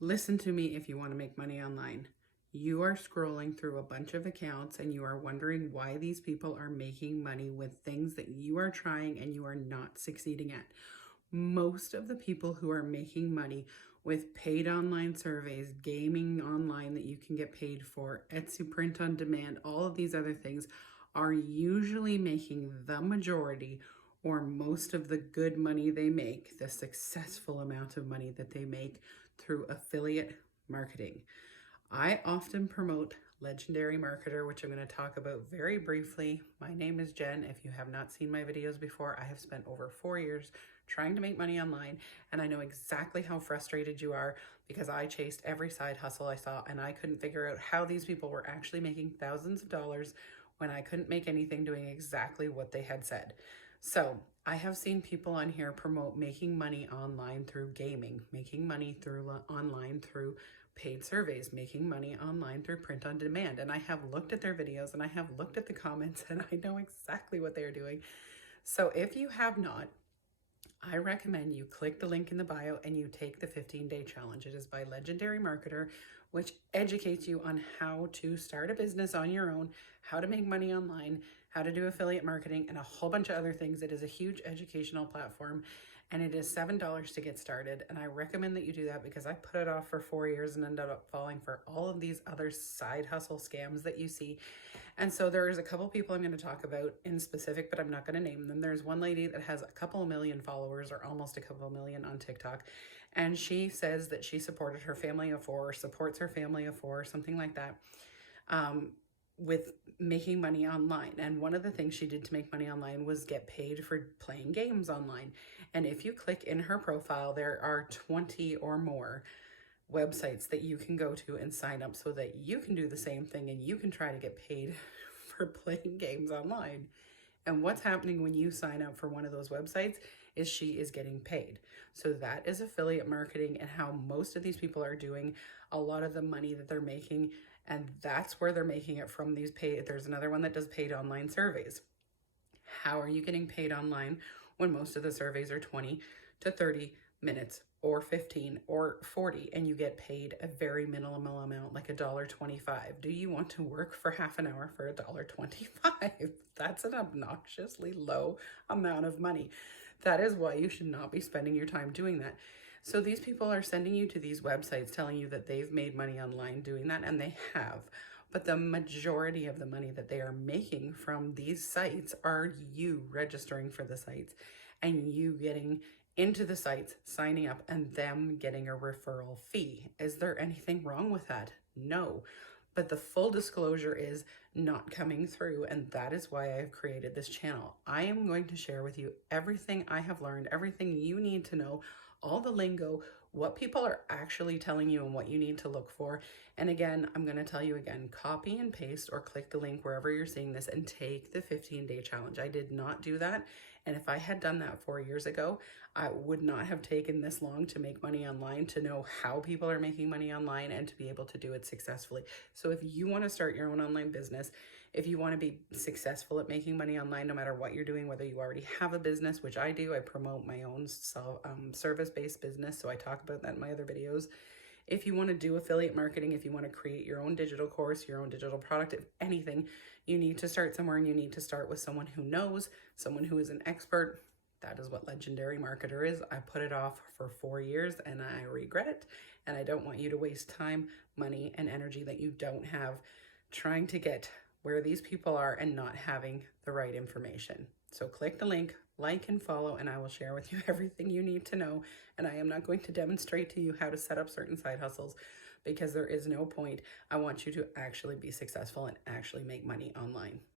Listen to me if you want to make money online. You are scrolling through a bunch of accounts and you are wondering why these people are making money with things that you are trying and you are not succeeding at. Most of the people who are making money with paid online surveys, gaming online that you can get paid for, Etsy print on demand, all of these other things are usually making the majority or most of the good money they make, the successful amount of money that they make through affiliate marketing. I often promote Legendary Marketer, which I'm going to talk about very briefly. My name is Jen. If you have not seen my videos before, I have spent over 4 years trying to make money online, and I know exactly how frustrated you are because I chased every side hustle I saw and I couldn't figure out how these people were actually making thousands of dollars when I couldn't make anything doing exactly what they had said. So I have seen people on here promote making money online through gaming, making money through online through paid surveys, making money online through print on demand. And I have looked at their videos and I have looked at the comments and I know exactly what they're doing. So if you have not, I recommend you click the link in the bio and you take the 15-day challenge. It is by Legendary Marketer, which educates you on how to start a business on your own, how to make money online, how to do affiliate marketing, and a whole bunch of other things. It is a huge educational platform and it is $7 to get started. And I recommend that you do that because I put it off for 4 years and ended up falling for all of these other side hustle scams that you see. And so there's a couple people I'm going to talk about in specific, but I'm not going to name them. There's one lady that has a couple million followers or almost a couple million on TikTok. And she says that she supported her family of four, supports her family of four, something like that, with making money online. And one of the things she did to make money online was get paid for playing games online. And if you click in her profile, there are 20 or more websites that you can go to and sign up so that you can do the same thing and you can try to get paid for playing games online. And what's happening when you sign up for one of those websites is she is getting paid. So that is affiliate marketing and how most of these people are doing a lot of the money that they're making. And that's where they're making it from these paid. There's another one that does paid online surveys. How are you getting paid online when most of the surveys are 20 to 30 minutes or 15 or 40 and you get paid a very minimal amount like $1.25? Do you want to work for half an hour for $1.25? That's an obnoxiously low amount of money. That is why you should not be spending your time doing that. So these people are sending you to these websites telling you that they've made money online doing that, and they have. But the majority of the money that they are making from these sites are you registering for the sites and you getting into the sites, signing up, and them getting a referral fee. Is there anything wrong with that? No. But the full disclosure is not coming through, and that is why I've created this channel. I am going to share with you everything I have learned, everything you need to know, all the lingo, what people are actually telling you and what you need to look for. And again, I'm going to tell you again, copy and paste or click the link wherever you're seeing this and take the 15-day challenge. I did not do that. And if I had done that 4 years ago, I would not have taken this long to make money online, to know how people are making money online and to be able to do it successfully. So if you want to start your own online business, if you want to be successful at making money online, no matter what you're doing, whether you already have a business, which I do, I promote my own service-based business. So I talk about that in my other videos. If you want to do affiliate marketing, if you want to create your own digital course, your own digital product, if anything, you need to start somewhere and you need to start with someone who knows, someone who is an expert. That is what Legendary Marketer is. I put it off for 4 years and I regret it. And I don't want you to waste time, money, and energy that you don't have trying to get where these people are and not having the right information. So click the link, like and follow, and I will share with you everything you need to know. And I am not going to demonstrate to you how to set up certain side hustles because there is no point. I want you to actually be successful and actually make money online.